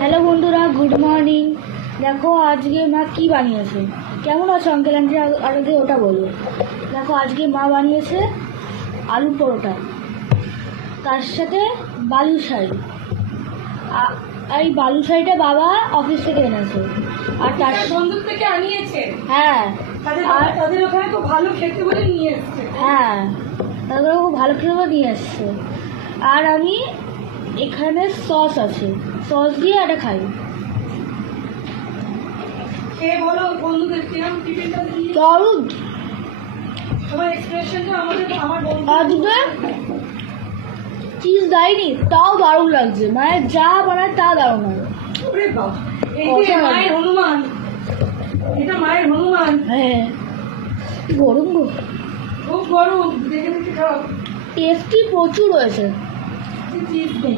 Hello বন্ধুরা, good morning. দেখো আজকে মা কি বানিয়েছে। কেমন আছো আঙ্কেল আন্টি? আগে ওটা বলো। দেখো আজকে মা বানিয়েছে আলু পরোটা, তার সাথে বালুশাহী। এই বালুশাহীটা বাবা অফিস থেকে এনেছে, আর তার বন্ধুর থেকে আনিয়েছে। হ্যাঁ, আর তাদের ওখানে খুব ভালো খেতে বলে নিয়ে এসছে। হ্যাঁ, তাদের খুব ভালো খেতে নিয়ে এসছে। আর আমি এখানে সস আছে, সস দিয়ে এটা খাই। খেয়ে বলো বন্ধুদের কিরম টিফিনটা দিয়ে। দারুণ। তোমার এক্সপ্রেশনটা আমার বন্ধু আজকে চিজ দেয়নি, তাও দারুণ লাগছে। মায়ের যা বানায় তা দারুণ হয়। ওরে বাবা, এই যে মায়ের হনুমান, এটা মায়ের হনুমান। হ্যাঁ, গরম গো, খুব গরম, দেখে দেখে খাও। টেস্টি প্রচুর হয়েছে। চিজ নেই।